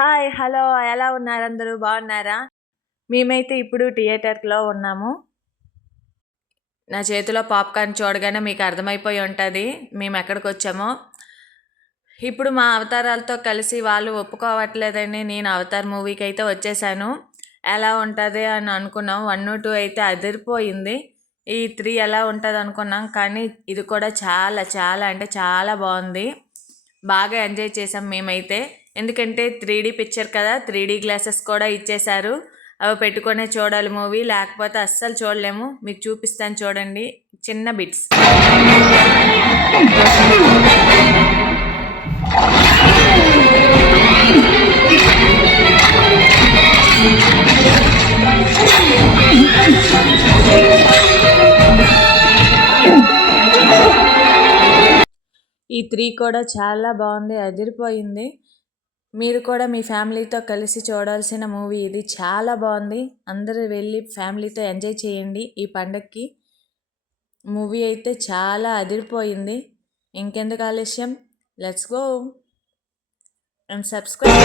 Hi! Hello! ఎలా ఉన్నారు అందరూ బాగున్నారా? మేమైతే ఇప్పుడు థియేటర్‌లో ఉన్నాము. నా చేతిలో పాప్‌కార్న్ చూడగానే మీకు అర్థమైపోయి ఉంటది మేమెక్కడికొచ్చామో. ఇప్పుడు మా అవతారాలతో కలిసి వాళ్ళు ఒప్పుకోవట్లేదని నేను 'అవతార్' మూవీకైతే వచ్చేసాను. ఎలా ఉంటది అని అనుకున్నాం. 1, 2 అయితే అదిరిపోయింది. ఈ 3 ఎలా ఉంటదనుకున్నాం. కానీ ఇది కూడా చాలా చాలా అంటే చాలా బావుంది. బాగా ఎంజాయ్ చేసాం మేమైతే. ఎందుకంటే 3డీ పిక్చర్ కదా! 3డీ గ్లాసెస్ కూడా ఇచ్చేశారు. అవి పెట్టుకొనే చూడాలి మూవీ. లేకపోతే అస్సలు చూడలేము. మీకు చూపిస్తాను చూడండి చిన్న బిట్స్. ఈ 3 కూడా చాలా బాగుంది, అదిరిపోయింది. మీరు కూడా మీ ఫ్యామిలీతో కలిసి చూడాల్సిన మూవీ ఇది. చాలా బాగుంది. అందరూ వెళ్ళి ఫ్యామిలీతో ఎంజాయ్ చేయండి ఈ పండగకి. మూవీ అయితే చాలా అదిరిపోయింది. ఇంకెందుకు ఆలస్యం, లెట్స్ గో అండ్ సబ్స్క్రైబ్.